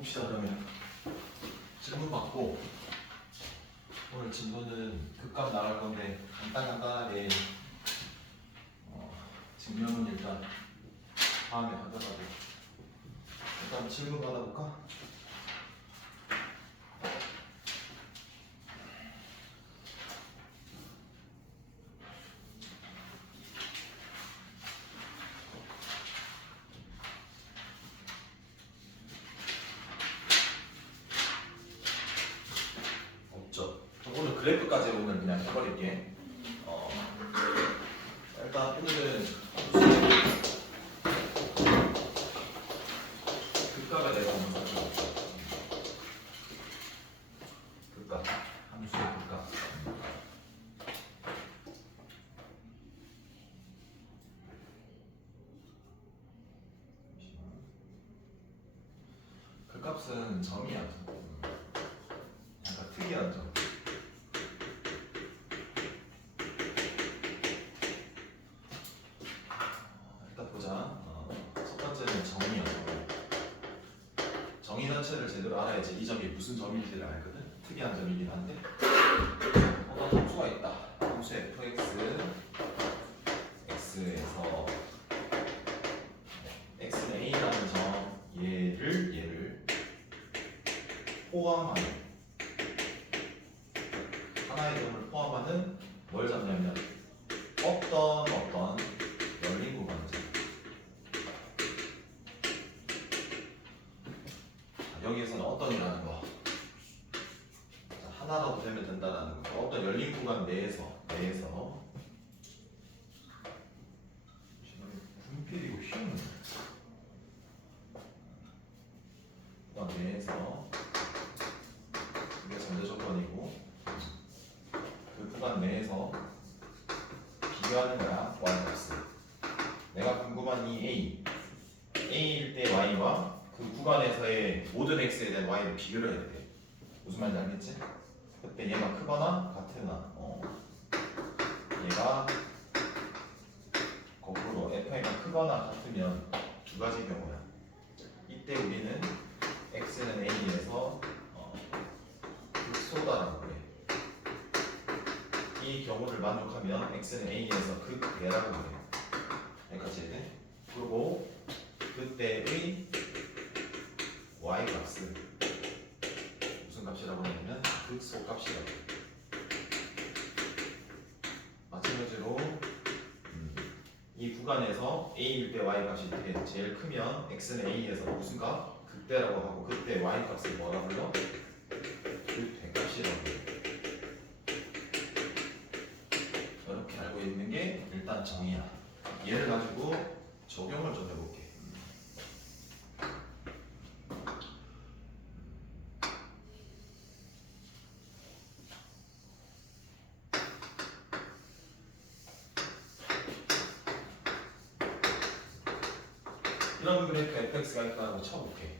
봅시다. 그러면 질문 받고 오늘 진도는 극값 나갈 건데 간단하게 증명은 일단 다음에 하더라도 일단 질문 받아볼까? 없죠. 오늘 그래프까지 오늘 그냥 해버릴게. 일단 오늘은 극값에 대해서 한번 살펴볼게요. 극값, 함수의 극값. 극값은 점이야. 약간 특이한 점. 일단 보자. 첫 번째는 정의야. 정의 자체를 제대로 알아야지 이 점이 무슨 점인지를 알거든. 특이한 점이긴 한데 어떤 함수가 있다. 함수 fx x에서 x는 a라는 점 얘를 포함하는 하나의 점을 포함하는 뭘 잡냐면 어떤 열린 구간이죠. 여기에서는 어떤이라는 거 하나라도 되면 된다라는 거. 어떤 열린 구간 내에서 분필이고 휘는 구간 내에서 이게 전제 조건이고 그 구간 내에서 비교하는 거야. y 값을. 내가 궁금한 이 a일 때 y와 그 구간에서의 모든 x에 대한 y를 비교를 해야 돼. 무슨 말인지 알겠지? 그때 얘가 크거나 같으나 얘가 거꾸로 f이가 크거나 같으면 두 가지 경우야. 이때 우리는 x는 a에서 극소다라고 그래. 이 경우를 만족하면 x는 a에서 극대라고 그래. 여기까지 해야 돼. 그리고 그때의 y 값을 무슨 값이라고 하냐면 극소 값이라고 해. 마찬가지로 이 구간에서 a일 때 y 값이 제일 크면 x는 a에서 무슨 값? 극대라고 하고 그때 y 값을 뭐라 불러? 극대값이라고 해. 이렇게 알고 있는 게 일단 정의야. 얘를 가지고 적용을 좀 해볼게. 이런 그래프 fx가 있다고 쳐볼게.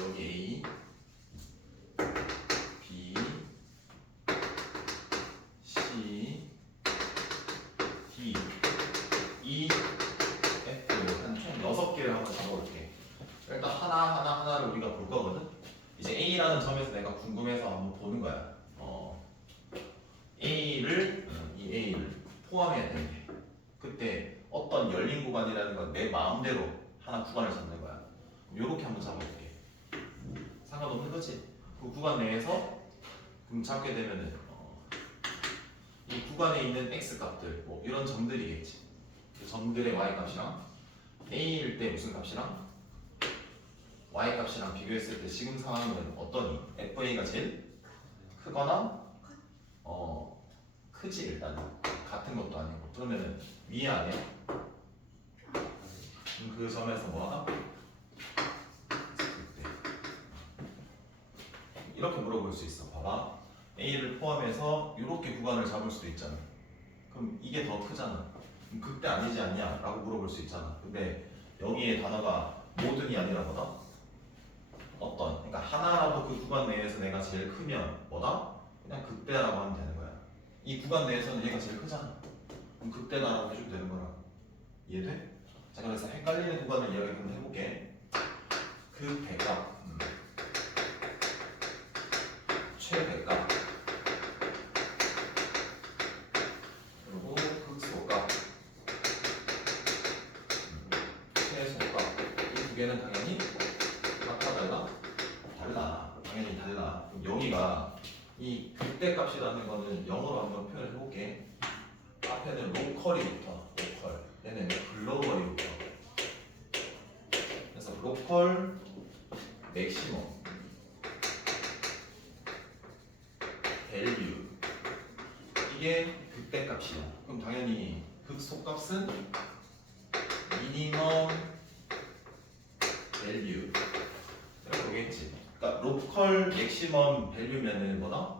여기 a, b, c, d, e, f 한 총 6개를 한번 잡아볼게. 일단 하나를 우리가 볼 거거든. 이제 a라는 점에서 내가 궁금해서 한번 보는 거야. a를 포함해야 되는 게 그때 어떤 열린 구간이라는 건 내 마음대로 하나 구간을 잡는 거야. 요렇게 한번 잡아볼게. 상관없는 거지. 그 구간 내에서 그럼 잡게 되면은 이 구간에 있는 x 값들 뭐 이런 점들이겠지. 그 점들의 y 값이랑 a일 때 무슨 값이랑 y 값이랑 비교했을 때 지금 상황은 어떠니? fa가 제일 크거나 크지. 일단 같은 것도 아니고 그러면은 위에 아래 그 점에서 뭐하다? 이렇게 물어볼 수 있어. 봐봐. A를 포함해서 이렇게 구간을 잡을 수도 있잖아. 그럼 이게 더 크잖아. 그럼 극대 아니지 않냐? 라고 물어볼 수 있잖아. 근데 여기에 단어가 모든이 아니라 뭐다? 어떤. 그러니까 하나라도 그 구간 내에서 내가 제일 크면 뭐다? 그냥 극대라고 하면 되는 거야. 이 구간 내에서는 얘가 제일 크잖아. 그럼 극대다라고 해주면 되는 거라. 이해돼? 자, 그래서 헷갈리는 구간을 이야기 한번 해볼게. 극대값, 최대값, 그리고 극소값, 최소값. 이 두 개는 당연히 같아 달라? 달라. 당연히 달라. 그럼 여기가 이 극대값이라는 거는 영어로 한번 표현을 해볼게. 앞에는 로컬이 붙어. 로컬. 얘는 글로벌이 붙어. 그래서 로컬 맥시멈 밸류, 이게 극대값이야. 그럼 당연히 극소값은 미니멈 밸류 이렇게 보겠지. 그러니까 로컬 맥시멈 밸류면은 뭐다?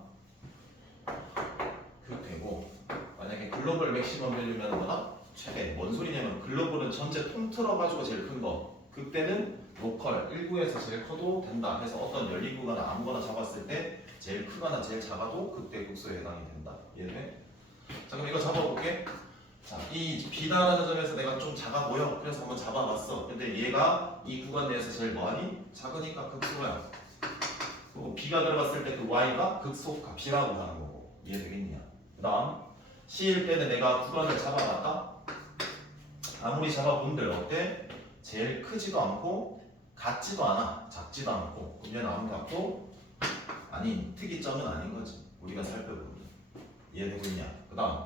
극대고, 만약에 글로벌 맥시멈 밸류면 뭐다? 최대. 뭔 소리냐면 글로벌은 전체 통틀어 가지고 제일 큰 거, 극대는 로컬 일부에서 제일 커도 된다. 해서 어떤 열린 구간을 아무거나 잡았을 때 제일 크거나 제일 작아도 극대 극소에 해당이 된다. 이해돼? 자, 그럼 이거 잡아볼게. 자, 이 B다라는 점에서 내가 좀 작아 보여. 그래서 한번 잡아봤어. 근데 얘가 이 구간 내에서 제일 뭐하니? 작으니까 극소야. 그리고 B가 들어갔을 때 그 Y가 극소값이라고 하는 거고. 이해되겠냐? 그 다음 C일 때는 내가 구간을 잡아봤다. 아무리 잡아본들 어때? 제일 크지도 않고 같지도 않아. 작지도 않고. 그럼 얘는 아무것도 아닌 특이점은 아닌 거지. 우리가 살펴보면. 이해되고 있냐? 그 다음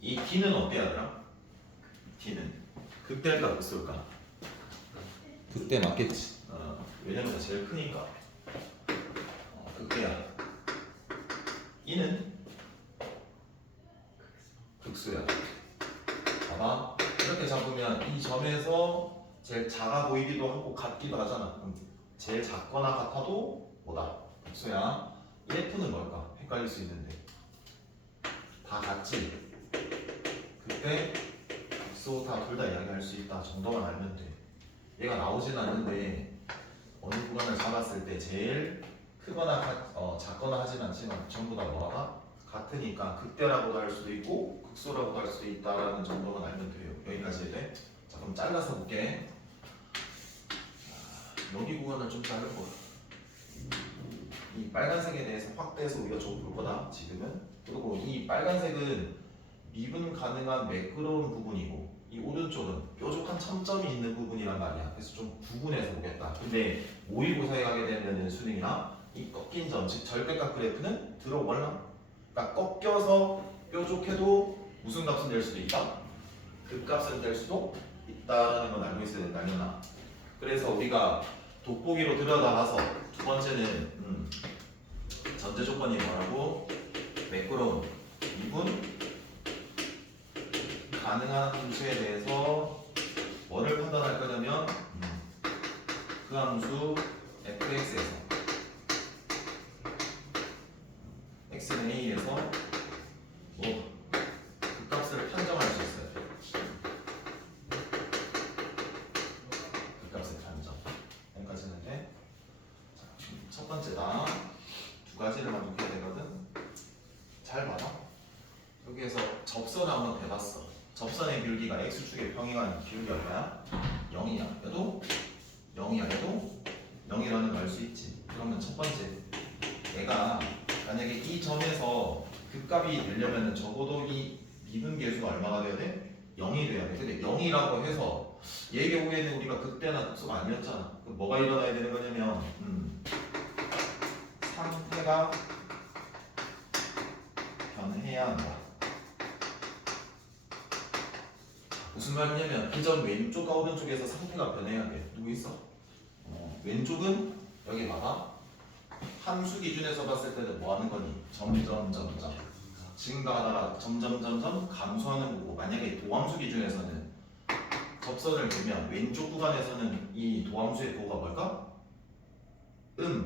이 D는 어때야 되나? D는 극대일까 극소일까? 극대 맞겠지. 왜냐면 제일 크니까. 극대야. E는 극소야. 봐봐. 이렇게 잡으면 이 점에서 제일 작아 보이기도 하고 같기도 하잖아. 그럼 제일 작거나 같아도 뭐다? 극소야. F는 뭘까? 헷갈릴 수 있는데 다 같지? 그때 극소 다 둘 다 이야기할 수 있다 정도만 알면 돼. 얘가 나오진 않는데 어느 구간을 잡았을 때 제일 크거나 작거나 하진 않지만 전부 다 뭐라다? 같으니까 극대라고도 할 수도 있고 극소라고도 할 수도 있다라는 정도만 알면 돼요. 여기까지 돼? 자, 그럼 잘라서 볼게. 여기 구간을 좀 자를 거야. 이 빨간색에 대해서 확대해서 우리가 좀 볼 거다 지금은. 그리고 이 빨간색은 미분 가능한 매끄러운 부분이고 이 오른쪽은 뾰족한 첨점이 있는 부분이란 말이야. 그래서 좀 구분해서 보겠다. 근데 모의고사에 가게 되면은 수능이나 이 꺾인 점, 즉 절대값 그래프는 들어올라. 그러니까 꺾여서 뾰족해도 무슨 값은 될 수도 있다. 극값은 될 수도 있다라는 건 알고 있어야 된다. 알려나? 그래서 우리가 돋보기로 들여다봐서 두 번째는 전제 조건이 뭐라고? 매끄러운 미분 가능한 함수에 대해서 뭐를 판단할 거냐면 그 함수 fx에서 x는 a에서 그 값을 판정할 수 있어요. 그 값의 판정. 여기까지는 돼. 자, 첫 번째다. 두 가지를 만족해야 되거든. 잘 봐봐. 여기에서 접선을 한번 대봤어. 접선의 기울기가 x축에 평행한 기울기가 뭐야? 0이야. 얘도 0이야. 얘도 0이라는 걸 알 수 있지. 그러면 첫 번째, 내가 만약에 이 점에서 극값이 되려면 적어도 이 미분 계수가 얼마가 돼야 돼? 0이 돼야 돼. 근데 0이라고 해서 얘 경우에는 우리가 극대나 극소가 아니었잖아. 그럼 뭐가 일어나야 되는 거냐면 상태가 변해야 한다. 무슨 말이냐면 그 점 왼쪽과 오른쪽에서 상태가 변해야 돼. 누구 있어? 왼쪽은 여기 봐봐. 함수 기준에서 봤을 때는 뭐 하는 거니? 점점 증가하다가 점점 감소하는 거고, 만약에 도함수 기준에서는 접선을 보면 왼쪽 구간에서는 이 도함수의 도가 뭘까?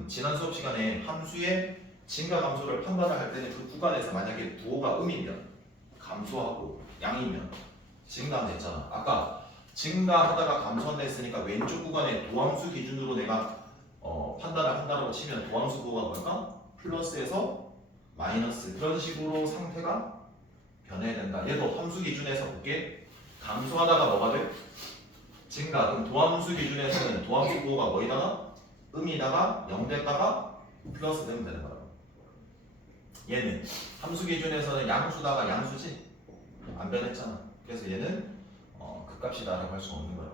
지난 수업 시간에 함수의 증가 감소를 판단을 할 때는 그 구간에서 만약에 부호가 음이면 감소하고 양이면 증가한다 했잖아. 아까 증가하다가 감소한다 했으니까 왼쪽 구간의 도함수 기준으로 내가 판단을 한다고 치면 도함수 부호가 뭘까? 플러스에서 마이너스, 그런 식으로 상태가 변해야 된다. 얘도 함수 기준에서 볼게. 감소하다가 뭐가 돼? 증가. 그럼 도함수 기준에서는 도함수 부호가 뭐이다가 음이다가 0 됐다가 플러스 되면 되는 거야. 얘는 함수 기준에서는 양수다가 양수지 안 변했잖아. 그래서 얘는 극값이다라고 할 수가 없는 거야.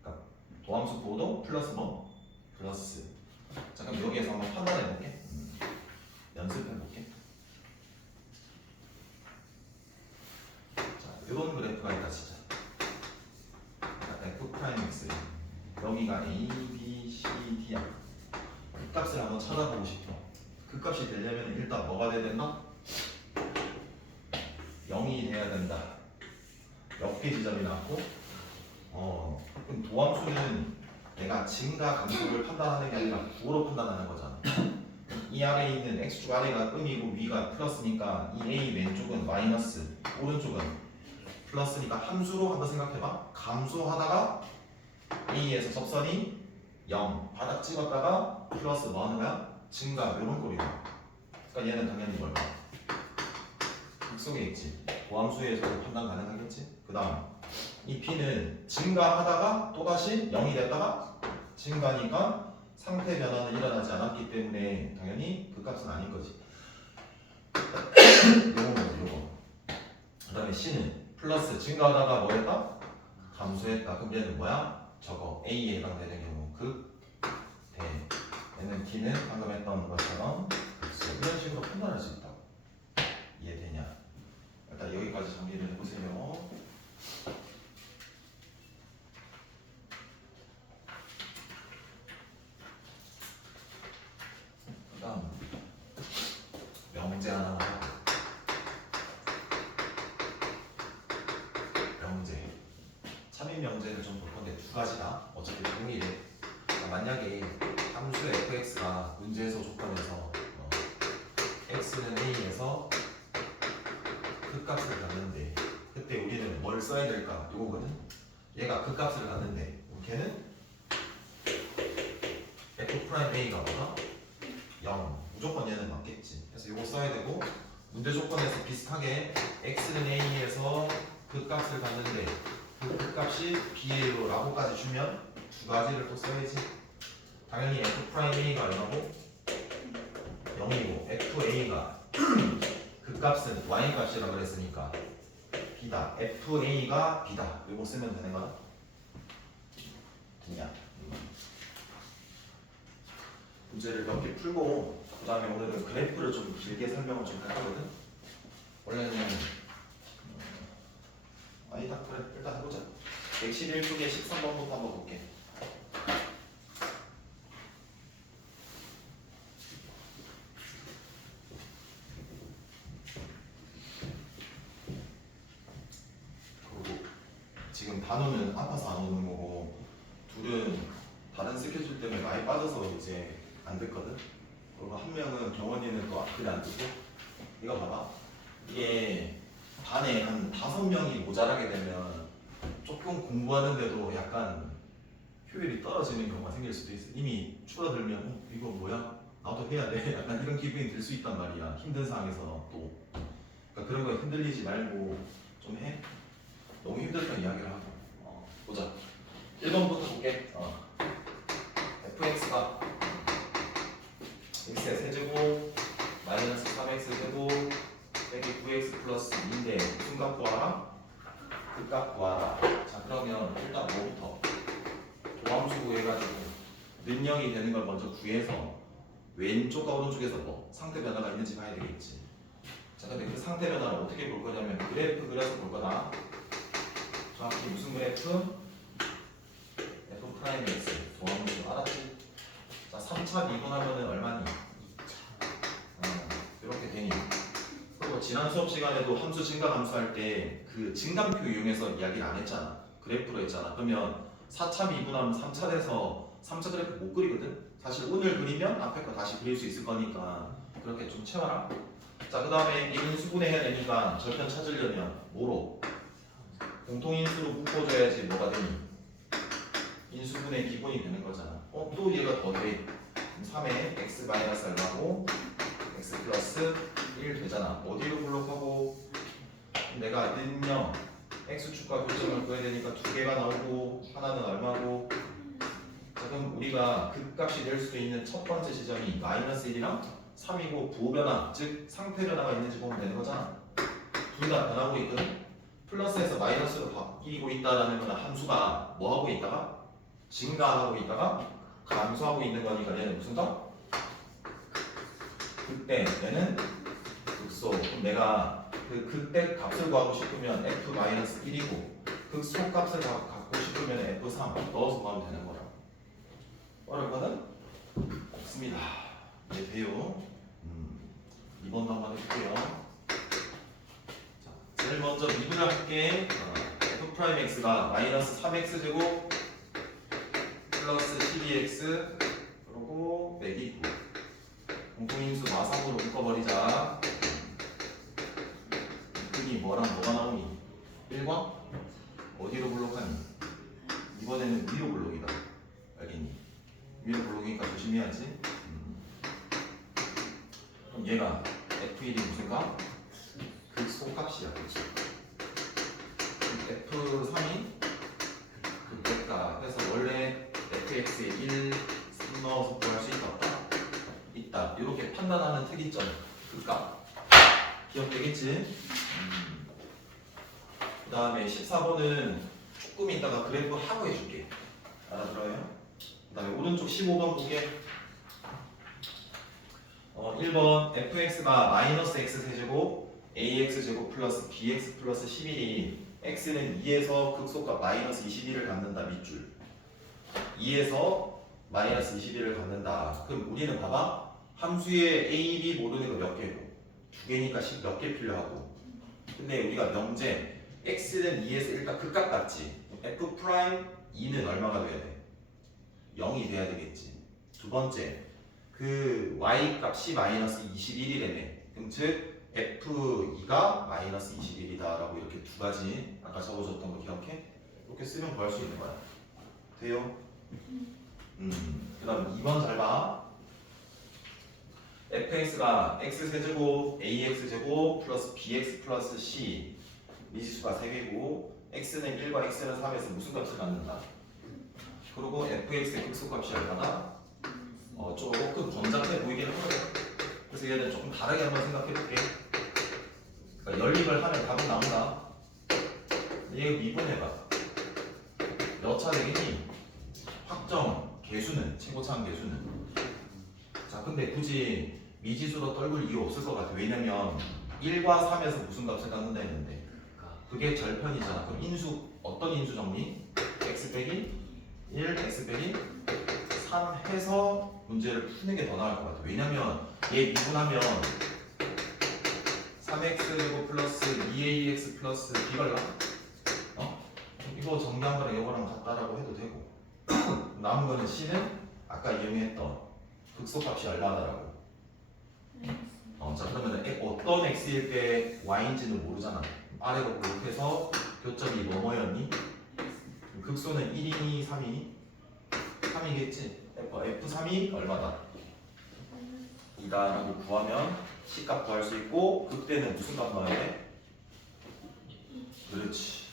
그러니까 도함수 부호도 플러스 뭐? 플러스. 자 그럼 여기에서 한번 판단해 볼게. 연습해 볼게. 자 이런 그래프가 있다 진짜. f 프라임 x 여기가 a, b, c, d야. 극값을 한번 찾아보고 싶어. 극값이 되려면 일단 뭐가 돼야 된다? 0이 돼야 된다. 옆에 지점이 나왔고 그럼 도함수는 내가 증가 감소를 판단하는 게 아니라 부호로 판단하는 거잖아. 이 아래에 있는 x축 아래가 음이고 위가 플러스니까 이 a 왼쪽은 마이너스 오른쪽은 플러스니까 함수로 한번 생각해봐. 감소하다가 a에서 접선이 0 바닥 찍었다가 플러스 뭐 하는 거야? 증가 이런 꼴이야. 그러니까 얘는 당연히 뭘까? 속에 있지. 도함수에서도 판단 가능하겠지. 그 다음 이 p는 증가하다가 또다시 0이 됐다가 증가니까 상태 변화는 일어나지 않았기 때문에 당연히 그 값은 아닌 거지. 요거. 그 다음에 c는 플러스 증가하다가 뭐 했다? 감소했다. 그럼 얘는 뭐야? 저거 a에 해당되는 경우 극대. 얘는 d는 방금 했던 것처럼 이런 식으로 판단할 수 있다. 이해되냐? 일단 여기까지 정리를 해보세요. 그 다음 명제 하나 나와. 명제 참인 명제를 좀 볼 건데 두 가지다. 어차피 동일해. 그러니까 만약에 함수 fx가 문제에서 조건에서 x는 a에서 극값을 갖는데 그때 우리는 뭘 써야 될까? 이거거든. 얘가 극값을 갖는데 걔는 f'a가 뭐다? 0. 무조건 얘는 맞겠지. 그래서 이거 써야 되고 문제 조건에서 비슷하게 x는 a에서 극값을 갖는데 그 극값이 b로 라고까지 주면 두 가지를 또 써야지. 당연히 f'a가 얼마고? 0이고 fa가 극값은 y값이라고 그랬으니까 b다. fa가 b다. 이거 쓰면 되는 거다. 됐냐? 문제를 몇 개 풀고 그 다음에 오늘은 그래프를 좀 길게 설명을 좀 할 거거든. 원래는 아니다. 그래 일단 해보자. 111쪽에 13번부터 한번 볼게. 지금 단어는 아파서 안 오는 거고 둘은 다른 스케줄 때문에 많이 빠져서 이제 안 됐거든. 그리고 한 명은 경원이는 또 글이 안 듣고. 이거 봐봐. 이게 반에 한 5명이 모자라게 되면 조금 공부하는데도 약간 효율이 떨어지는 경우가 생길 수도 있어. 이미 줄어들면 이거 뭐야? 나도 해야 돼. 약간 이런 기분이 들 수 있단 말이야. 힘든 상황에서 또. 그러니까 그런 거에 흔들리지 말고 좀 해. 너무 힘들다는 이야기를 하고. 보자. 1번부터 볼게. fx가 x의 세제곱 마이너스 3x 세제곱 빼기 9x 플러스 2인데 무슨 값 구하라? 그 값 구하라. 자 그러면 일단 뭐부터? 도함수 구해가지고 능력이 되는 걸 먼저 구해서 왼쪽과 오른쪽에서 뭐 상태 변화가 있는지 봐야 되겠지. 자 근데 그 상태 변화를 어떻게 볼 거냐면 그래프 그려서 볼 거다. 정확히 무슨 그래프? f 프라임 x 도함수 알았지? 자 3차 미분하면은 얼마니? 이렇게 되니. 그리고 지난 수업 시간에도 함수 증가 감소할 때 그 증감표 이용해서 이야기를 안 했잖아. 그래프로 했잖아. 그러면 4차 미분하면 3차 돼서 3차 그래프 못 그리거든. 사실 오늘 그리면 앞에 거 다시 그릴 수 있을 거니까 그렇게 좀 채워라. 자 그 다음에 인수분해 해야 되니까 절편 찾으려면 뭐로? 공통인수로 묶어줘야지 뭐가 되니? 인수분해 기본이 되는 거잖아. 또 얘가 더 돼. 3에 x 마이너스 얼마고 x 플러스 1 되잖아. 어디로 블록하고 내가 능력 x축과 교점을 구해야 되니까 두 개가 나오고 하나는 얼마고. 자, 그럼 우리가 극값이 될 수도 있는 첫 번째 지점이 마이너스 1이랑 3이고 부호변화, 즉 상태 변화가 있는지 보면 되는 거잖아. 둘 다 변하고 있거든. 플러스에서 마이너스로 바뀌고 있다라는 건 함수가 뭐 하고 있다가 증가하고 있다가 감소하고 있는 거니까 얘는 무슨 값? 그때 얘는 극소. 그럼 내가 그 그때 값을 구하고 싶으면 f-1이고 극소 값을 갖고 싶으면 f3 넣어서 구하면 되는 거야. 어렵거든? 없습니다. 네, 돼요. 2번도 한번 해볼게요. 자, 제일 먼저 미분을 할게. f'x가 마이너스 3x 제곱 플러스 12x 그리고 빼기 9 공통인수 마삼으로 묶어버리자. 이끈이 뭐랑 뭐가 나오니? 1과 어디로 블록하니? 이번에는 위로 블록이다. 알겠니? 위로 블록이니까 조심해야지. 그럼 얘가 f1이 무슨 값? 극소값이야. 극소. f3이 극대값. 그래서 원래 fx에 1, 3 넣어서 구할 수 있다 없다? 있다. 이렇게 판단하는 특이점. 극값. 기억되겠지? 그 다음에 14번은 조금 있다가 그래프 하고 해줄게. 알아들어요? 그 다음에 오른쪽 15번 볼게. 1번 fx가 마이너스 x 세제곱 ax 제곱 플러스 bx 플러스 11이 x는 2에서 극소값 마이너스 21을 갖는다. 밑줄 2에서 마이너스 21을 갖는다. 그럼 우리는 봐봐. 함수의 a, b 모르는 거 몇 개고? 두 개니까 몇 개 필요하고. 근데 우리가 명제 x는 2에서 일단 극값 같지. f 프라임 2는 얼마가 돼야 돼? 0이 돼야 되겠지. 두 번째 그 y 값이 마이너스 21이래네. 그럼 즉 f2가 마이너스 21이다 라고 이렇게 두 가지 아까 적어줬던 거 기억해? 이렇게 쓰면 구할 수 있는 거야. 돼요? 그 다음 2번 잘 봐. fx가 x세제곱 ax제곱 플러스 bx 플러스 c 미지수가 3개고 x는 1과 x는 3에서 무슨 값을 갖는다. 그리고 fx의 극소값이 얼마나? 조금 번잡해 보이긴 하거든. 그래서 얘는 조금 다르게 한번 생각해 볼게. 그러니까 연립을 하면 답은 나온다. 얘 미분해봐. 몇 차 되겠니? 확정 개수는 최고차항 개수는. 자, 근데 굳이 미지수로 떨굴 이유 없을 것 같아. 왜냐면 1과 3에서 무슨 값을 갖는다 했는데 그게 절편이잖아. 그럼 인수 어떤 인수 정리? x 빼기 1, x 빼기 3 해서 문제를 푸는 게 더 나을 것 같아. 왜냐면 얘 미분하면 3x 플러스 2ax 플러스 b가 이거 정리한 거랑 이거랑 같다라고 해도 되고 남은 거는 c는 아까 이용했던 극소값이 얼마다라고. 자, 그러면 어떤 x일 때 y인지는 모르잖아. 아래로 블록해서 교점이 뭐였니? 극소는 1이니 3이니? 3이겠지? f3이 얼마다? 2다라고 구하면 c값 구할 수 있고 그때는 무슨 값 넣어야 돼? 그렇지.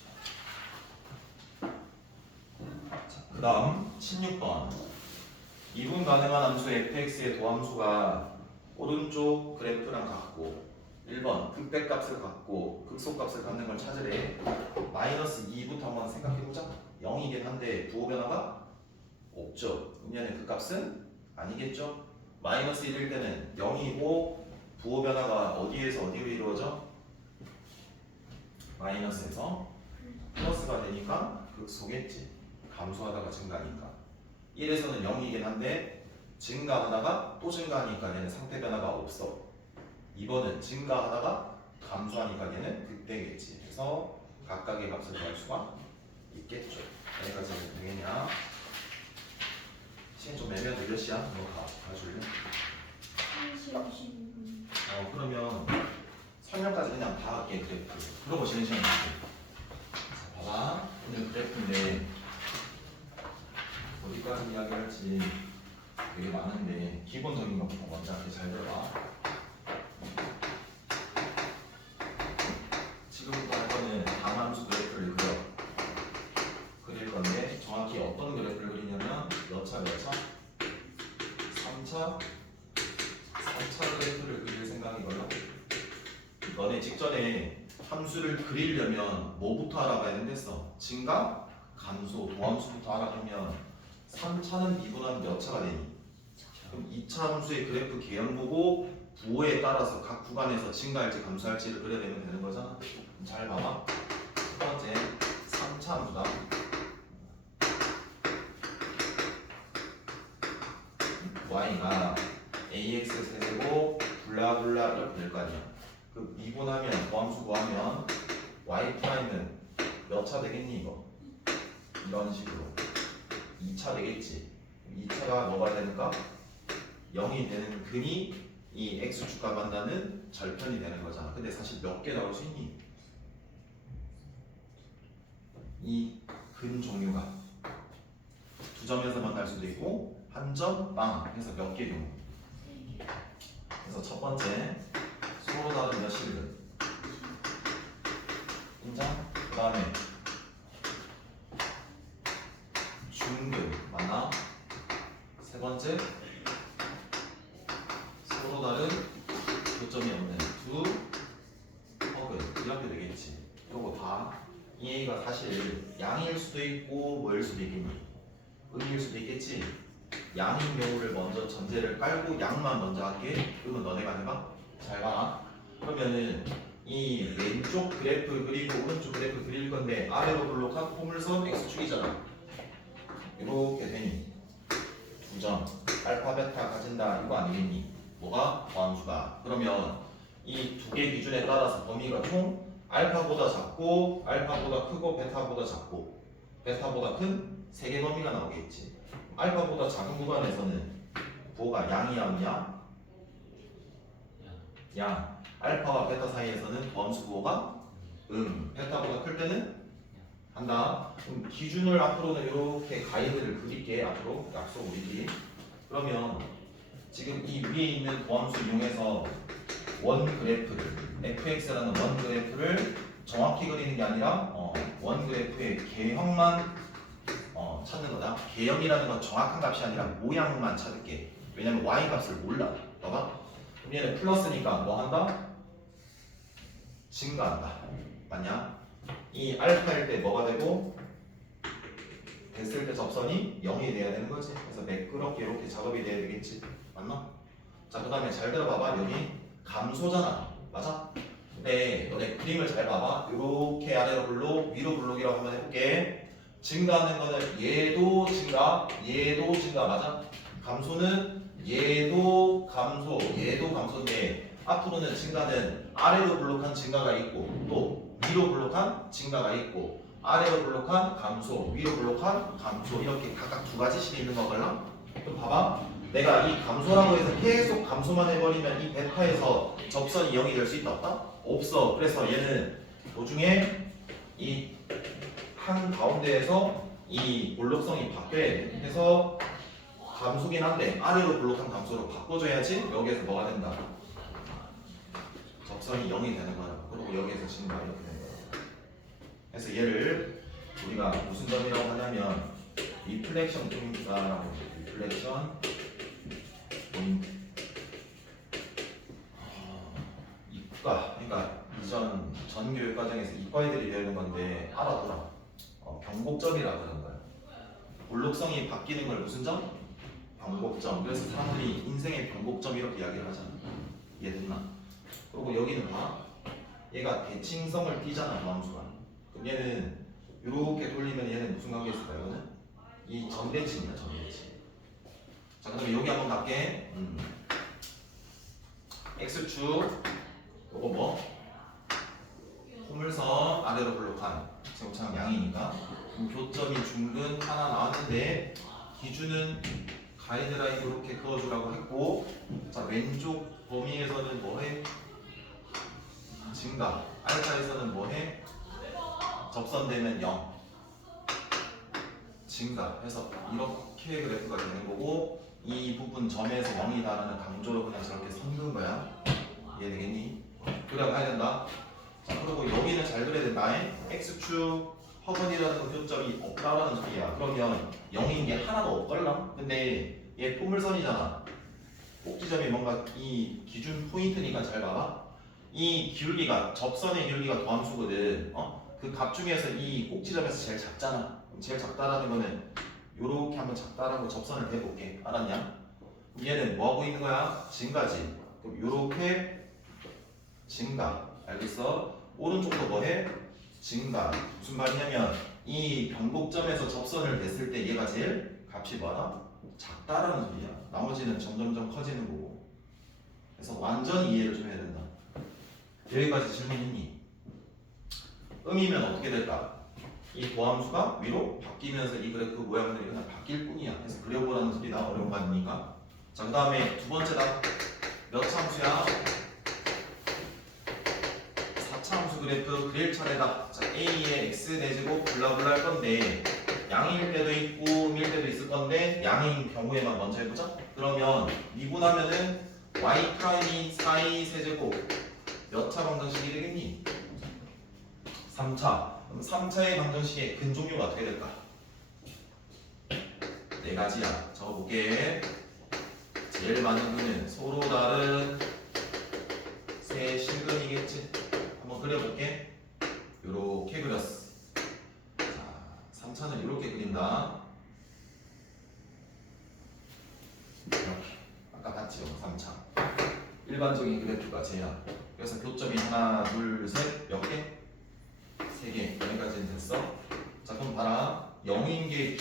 그 다음 16번 이분 가능한 함수 fx의 도함수가 오른쪽 그래프랑 같고 1번 극대값을 갖고 극소값을 갖는 걸 찾으래. 마이너스 2부터 한번 생각해보자. 0이긴 한데 부호변화가 없죠. 그럼 얘는 그 값은 아니겠죠. 마이너스 1일 때는 0이고 부호변화가 어디에서 어디로 이루어져? 마이너스에서 플러스가 되니까 극소겠지. 감소하다가 증가니까. 1에서는 0이긴 한데 증가하다가 또 증가하니까 얘는 상태 변화가 없어. 2번은 증가하다가 감소하니까 얘는 극대겠지. 그래서 각각의 값을 구할 수가 있겠죠. 여기까지는 되겠냐? 시간 좀 애매한데 몇 시야? 너 가줄래? 1시 55분. 그러면 설명까지 그냥 다 할게. 그래프 그러고 쉬는 시간 줄게. 자, 봐봐. 오늘 그래프인데 어디까지 이야기할지 되게 많은데 기본적인 것부터 먼저 할게. 잘 들어봐. 지금부터 할 거는 다함수 그래프를 어떤 그래프를 그리냐면 몇 차? 3차 그래프를 그릴 생각이거든. 너네 직전에 함수를 그리려면 뭐부터 알아봐야 된댔어? 증가, 감소, 도함수부터 알아보면 3차는 미분하면 몇 차가 되니? 그럼 2차 함수의 그래프 개형 보고 부호에 따라서 각 구간에서 증가할지 감소할지를 그려내면 되는 거잖아. 그럼 잘 봐봐. 첫 번째 3차 함수다. y가 ax 세제곱 블라블라 이렇게 될 거 아니야. 그 미분하면 도함수 구하면 y 프라임은 몇 차 되겠니 이거? 이런 식으로 2차 되겠지. 2차가 뭐가 되니까 0이 되는 근이 이 x축과 만나는 절편이 되는 거잖아. 근데 사실 몇 개 나올 수 있니? 이 근 종류가 두 점에서 만날 수도 있고 한 점, 빵 해서 몇 개 경우. 그래서 첫 번째 서로 다른 여실근 인정? 그 다음에 중근 맞나? 세 번째 서로 다른 교점이 없는 두 허근 이렇게 되겠지. 요거 다 이 A가 사실 양일 수도 있고 뭐일 수도 있겠니? 음일 수도 있겠지. 양인 경우를 먼저 전제를 깔고 양만 먼저 할게. 그러면 너네가 해봐. 잘 봐라. 그러면은 이 왼쪽 그래프 그리고 오른쪽 그래프 그릴 건데 아래로 블록한 포물선 x축이잖아. 이렇게 되니 두 점 알파 베타 가진다 이거 아니겠니? 뭐가? 더함수다. 그러면 이 두 개 기준에 따라서 범위가 총 알파보다 작고 알파보다 크고 베타보다 작고 베타보다 큰 세 개 범위가 나오겠지. 알파보다 작은 구간에서는 부호가 양이야 음이야? 양. 알파와 베타 사이에서는 더함수 부호가 베타보다 클 때는 한다. 그럼 기준을 앞으로는 이렇게 가이드를 그릴게. 앞으로 약속 우리끼리. 그러면 지금 이 위에 있는 더함수 이용해서 원 그래프를 fx라는 원 그래프를 정확히 그리는 게 아니라 원 그래프의 개형만 찾는 거다. 개형이라는 건 정확한 값이 아니라 모양만 찾을게. 왜냐면 y 값을 몰라. 봐봐. 그럼 얘는 플러스니까 뭐 한다? 증가한다. 맞냐? 이 알파일 때 뭐가 되고 됐을 때 접선이 0이 돼야 되는 거지. 그래서 매끄럽게 이렇게 작업이 돼야 되겠지. 맞나? 자, 그 다음에 잘 들어봐봐. 여기 감소잖아. 맞아? 근데 너네 그림을 잘 봐봐. 이렇게 아래로 블록, 위로 블록이라고 한번 해볼게. 증가하는 거는 얘도 증가, 얘도 증가. 맞아? 감소는 얘도 감소, 얘도 감소인데 앞으로는 증가는 아래로 블록한 증가가 있고 또 위로 블록한 증가가 있고 아래로 블록한 감소, 위로 블록한 감소 이렇게 각각 두 가지씩 있는 거걸랑. 그럼 봐봐. 내가 이 감소라고 해서 계속 감소만 해버리면 이 베타에서 접선이 0이 될 수 있다 없다? 없어. 그래서 얘는 도중에 이 한 가운데에서 이 볼록성이 바뀌어야 돼. 그래서 감소긴 한데 아래로 블록한 감소로 바꿔줘야지 여기에서 뭐가 된다? 접선이 0이 되는 거라고. 그리고 여기에서 증가 이렇게 되는 거라고. 그래서 얘를 우리가 무슨 점이라고 하냐면 리플렉션 포인트다라고 해요. 리플렉션 포인트. 이과, 그러니까 이전 전 교육 과정에서 이과애들이 배우는 건데 알아둬라. 변곡점이라고 하는 거야. 볼록성이 바뀌는 걸 무슨 점? 변곡점. 그래서 사람들이 인생의 변곡점 이렇게 이야기를 하잖아. 이해됐나? 그리고 여기는 봐. 얘가 대칭성을 띠잖아, 도함수가. 그럼 얘는 이렇게 돌리면 얘는 무슨 관계 있을까? 이거는 이 전대칭이야, 전대칭. 자, 그다음에 여기 한번 갈게. x축 요거 뭐? 포물선 아래로 블록한 제곱창 양이니까 교점이 중근 하나 나왔는데 기준은 가이드라인 이렇게 그어주라고 했고, 자 왼쪽 범위에서는 뭐해? 증가. 알파에서는 뭐해? 접선되면 0 증가 해서 이렇게 그래프가 되는 거고, 이 부분 점에서 0이다라는 강조로 그냥 저렇게 섞는 거야. 이해되겠니? 그래 가야 된다. 자, 그리고 여기는 잘 그려야 된다. x축 화분이라는 건 교점이 없다라는 소리야. 그러면 0인 게 하나도 없걸라? 근데 얘 포물선이잖아. 꼭지점이 뭔가 이 기준 포인트니까 잘 봐봐. 이 기울기가 접선의 기울기가 도함수거든. 그 값 중에서 이 꼭지점에서 제일 작잖아. 그럼 제일 작다라는 거는 요렇게 한번 작다라고 접선을 대볼게. 알았냐? 얘는 뭐 하고 있는 거야? 증가지. 그럼 요렇게 증가. 알겠어? 오른쪽도 뭐해? 증가. 무슨 말이냐면 이 변곡점에서 접선을 댔을 때 얘가 제일 값이 뭐하다? 작다라는 소리야. 나머지는 점점점 커지는 거고. 그래서 완전히 이해를 좀 해야 된다. 여기까지 질문 있니? 음이면 어떻게 될까? 이 도함수가 위로 바뀌면서 이 그래프 모양들이 그냥 바뀔 뿐이야. 그래서 그려보라는 소리다. 어려운 거 아닙니까? 자, 그 다음에 두 번째다. 몇 참수야? 4차함수 그래프 그릴 차례다. 자, A의 x 대제곱 블라블라 할 건데 양일 때도 있고 음일 때도 있을 건데 양인 경우에만 먼저 해보자. 그러면 미분하면은 y 프라임이 4a 세제곱 몇 차 방정식이 되겠니? 3차. 그럼 3차의 방정식의 근종류가 어떻게 될까? 네 가지야. 적어볼게. 제일 많은 근은 서로 다른 세 실근이겠지. 한번 그려볼게. 요렇게 그렸어. 자, 3차는 이렇게 그린다. 이렇게. 아까 봤지요? 3차. 일반적인 그래프가 쟤야. 그래서 교점이 하나, 둘, 셋, 몇 개? 3개. 여기까지는 됐어. 자, 그럼 봐라. 0인 게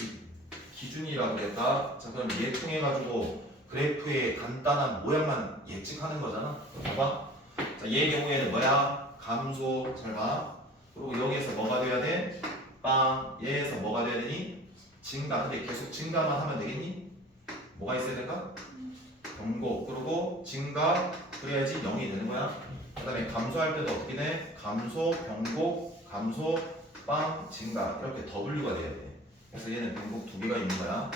기준이라고 그랬다. 자, 그럼 얘 통해 가지고 그래프의 간단한 모양만 예측하는 거잖아. 봐봐. 자, 얘 경우에는 뭐야? 감소. 잘 봐. 그리고 여기에서 뭐가 돼야 돼? 빵. 얘에서 뭐가 돼야 되니? 증가. 근데 계속 증가만 하면 되겠니? 뭐가 있어야 될까? 변곡. 그리고 증가. 그래야지 0이 되는 거야. 그 다음에 감소할 때도 어떻게 돼? 감소, 변곡, 감소, 빵, 증가. 이렇게 W가 돼야 돼. 그래서 얘는 변곡 두 개가 있는 거야.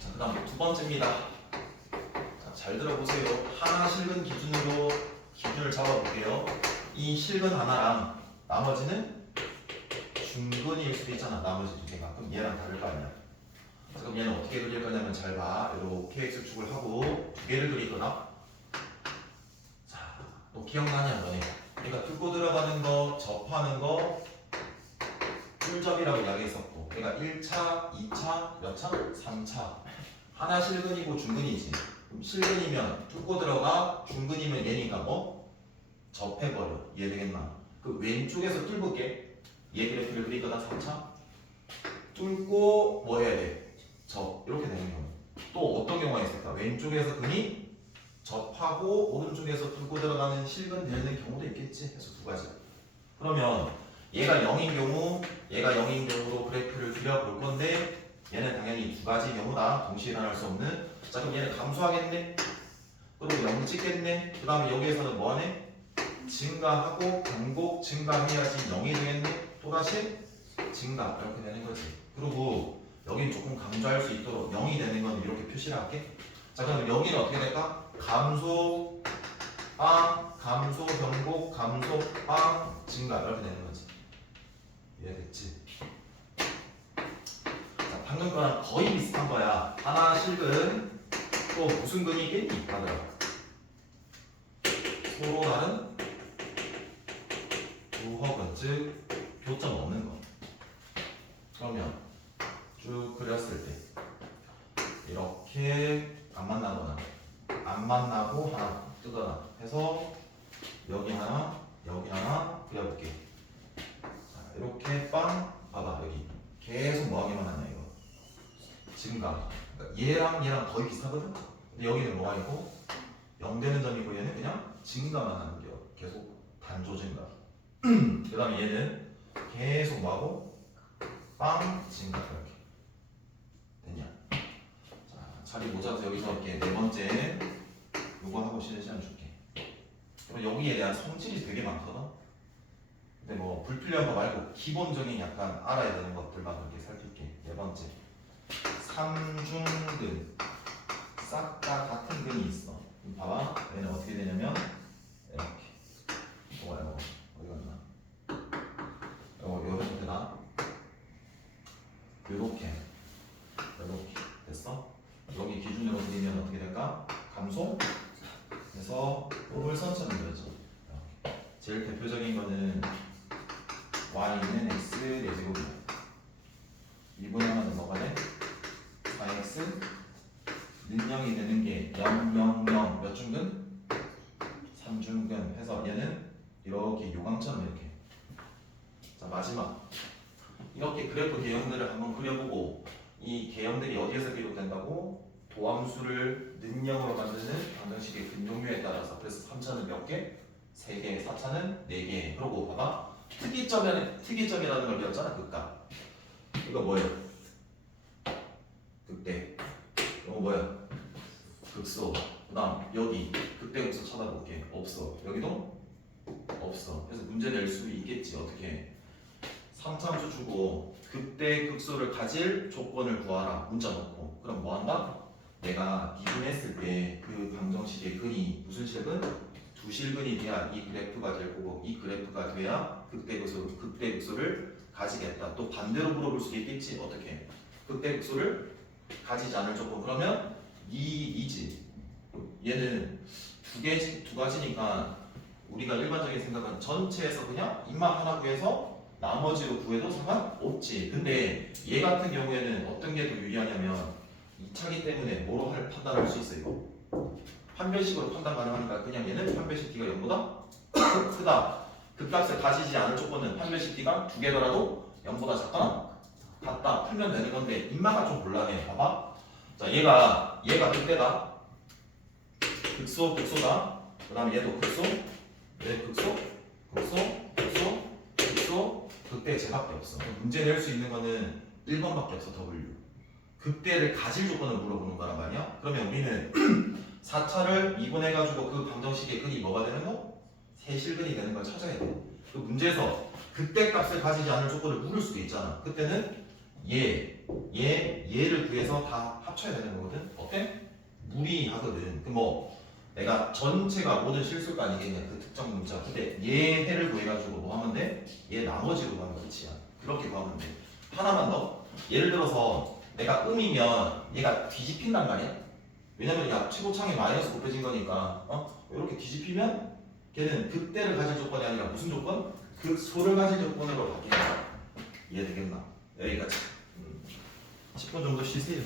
자, 그 다음 두 번째입니다. 자, 잘 들어보세요. 하나 실근 기준으로 기준을 잡아볼게요. 이 실근 하나랑 나머지는 중근일 수도 있잖아. 나머지 두 개가. 그럼 얘랑 다를 거 아니야. 자, 그럼 얘는 어떻게 그릴 거냐면 잘 봐. 이렇게 x축을 하고 두 개를 그릴 거다. 자, 너 기억나냐 너네? 그러니까 뚫고 들어가는 거, 접하는 거 꿀접이라고 이야기했었고, 그러니까 1차, 2차, 몇 차? 3차. 하나 실근이고 중근이지. 그럼 실근이면 뚫고 들어가, 중근이면 얘니까 뭐? 접해버려. 이해되겠나? 그 왼쪽에서 뚫을게. 얘 그래프를 그릴 거다. 3차. 뚫고 뭐 해야 돼? 접. 이렇게 되는 경우. 또 어떤 경우가 있을까? 왼쪽에서 근이 접하고 오른쪽에서 뚫고 들어가는 실근 되는 경우도 있겠지. 그래서 두 가지. 그러면 얘가 0인 경우, 얘가 0인 경우로 그래프를 그려볼 건데 얘는 당연히 두 가지 경우다. 동시에 일어날 수 없는. 자, 그럼 얘는 감소하겠네. 그리고 0 찍겠네. 그 다음에 여기에서는 뭐하네? 증가하고 변곡 증가해야지 0이 되겠네. 또다시 증가. 이렇게 되는 거지. 그리고 여긴 조금 강조할 수 있도록 0이 되는 건 이렇게 표시를 할게. 자, 그럼 여기는 어떻게 될까? 감소, 빵, 감소, 변곡, 감소, 빵, 증가. 이렇게 되는 거지. 이해됐지? 자, 방금 거랑 거의 비슷한 거야. 하나 실근, 또 무슨 근이 있겠니? 다들 서로 다른 부허근, 즉 교점 없는 거. 그러면 쭉 그렸을 때 이렇게 안 만나거나 안 만나고 하나 뜨거나 해서 여기 하나, 여기 하나 그려볼게. 자, 이렇게 빵 봐봐. 여기 계속 뭐하기만 하냐 이거 증가. 그러니까 얘랑 거의 비슷하거든. 근데 여기는 뭐가 있고 0 되는 점이 있고 얘는 그냥 증가만 하는 게 계속 단조 증가. 그 다음에 얘는 계속 뭐하고 빵 증가. 이렇게 됐냐? 자, 자리 모자라서 여기서 이렇게 네 번째 요거 하고 쉬는 시간 줄게. 그리고 여기에 대한 성질이 되게 많거든. 근데 뭐 불필요한 거 말고 기본적인 약간 알아야 되는 것들만 그렇게 살필게. 네 번째, 삼중근 싹 다 같은 근이 있어. 그럼 봐봐. 얘는 어떻게 되냐면 이렇게 뭐야 이거 어디 갔나? 요렇게 됐어? 여기 기준으로 그리면 어떻게 될까? 감소? 그래서 포물선처럼 그려져. 제일 대표적인 거는 y는 x 4제곱이야. 미분하면 뭐가 돼? 4x 는 0이 되는 게 0, 0, 0 몇 중근? 3중근 해서 얘는 이렇게 요강처럼 이렇게. 자 마지막 이렇게 그래프 개형들을 한번 그려보고 이 개형들이 어디에서 기록된다고? 도함수를 능형으로 만드는 방정식의 근종류에 따라서. 그래서 3차는 몇 개? 3개, 4차는 4개. 그러고 봐봐 특이점이라는 걸 배웠잖아. 극각 이거 뭐예요? 극대 이거 뭐야? 극소. 그 다음 여기 극대극소 찾아볼게. 없어. 여기도 없어. 그래서 문제 낼 수 있겠지. 어떻게? 3차함수 주고 극대극소를 가질 조건을 구하라. 문자 넣고. 그럼 뭐 한다? 내가 기준했을 때 그 방정식의 근이 무슨 실근? 두 실근이 돼야 이 그래프가 될 거고 이 그래프가 돼야 극대극소를 가지겠다. 또 반대로 물어볼 수도 있겠지. 어떻게? 극대극소를 가지지 않을 조건. 그러면 이지. 얘는 두 가지니까 우리가 일반적인 생각은 전체에서 그냥 입만 하나 구해서 나머지로 구해도 상관없지. 근데 얘 같은 경우에는 어떤 게 더 유리하냐면 2차기 때문에 뭐로 판단할 수 있어요? 판별식으로 판단 가능하니까 그냥 얘는 판별식 t가 0보다 크다. 극값을 가지지 않을 조건은 판별식 t가 두 개더라도 0보다 작거나 같다. 풀면 되는 건데 인마가 좀 곤란해. 봐봐. 자 얘가 극대다. 극소다. 그 다음에 얘도 극소. 얘 극소. 극대 제밖에 없어. 문제 낼 수 있는 거는 1번밖에 없어. W. 극대를 가질 조건을 물어보는 거란 말이야. 그러면 우리는 4차를 미분해가지고 그 방정식의 근이 뭐가 되는 거? 세실근이 되는 걸 찾아야 돼. 그 문제에서 극대 값을 가지지 않을 조건을 물을 수도 있잖아. 그때는 얘를 구해서 다 합쳐야 되는 거거든. 어때? 무리하거든. 그 뭐 내가 전체가 모든 실수가 아니겠냐. 그 특정 문자. 근데 얘 해를 구해가지고 뭐 하면 돼? 얘 나머지로 가면 끝이야. 그렇게 구하면 돼. 하나만 더. 예를 들어서 내가 음이면 얘가 뒤집힌단 말이야. 왜냐면 야 최고창이 마이너스 곱해진 거니까 이렇게 뒤집히면 걔는 극대를 가질 조건이 아니라 무슨 조건? 극소를 가질 조건으로 바뀐다. 이해되겠나? 여기까지. 10분 정도 쉬세요.